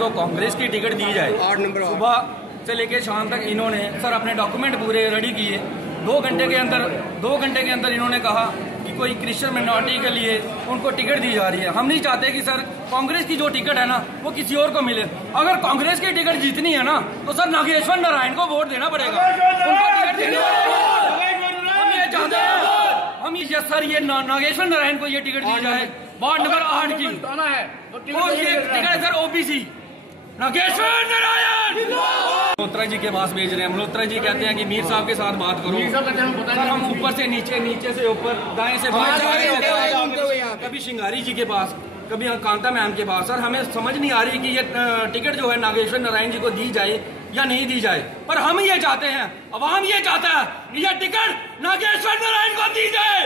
इनको कांग्रेस की टिकट दी जाए। 8 नंबर सुबह से लेके शाम तक इन्होंने सर अपने डॉक्यूमेंट पूरे रेडी किए। 2 घंटे के अंदर इन्होंने कहा कि कोई क्रिश्चियन मिनॉरिटी के लिए उनको टिकट दी जा रही है। हम नहीं चाहते कि सर कांग्रेस की जो टिकट है ना वो किसी और को मिले। अगर कांग्रेस की टिकट जीतनी है ना तो सर नागेश्वर नारायण को वोट देना पड़ेगा, उनको टिकट देनी पड़ेगी। हम ये चाहते हैं, हम ये सर ये नागेश्वर नारायण को ये टिकट दी जाए वार्ड नंबर 8 की। वो ये टिकट है सर ओबीसी नागेश्वर नारायण मल्होत्रा जी के पास भेज रहे हैं। मल्होत्रा जी कहते हैं कि मीर साहब के साथ बात करो। सर हम ऊपर से नीचे, नीचे से ऊपर, दाएं से बाएं, कभी शिंगारी जी के पास, कभी कांता मैम के पास। सर हमें समझ नहीं आ रही कि ये टिकट जो है नागेश्वर नारायण जी को दी जाए या नहीं दी जाए। पर हम ये चाहते हैं, अवाम ये चाहता है कि ये टिकट नागेश्वर नारायण को दी जाए।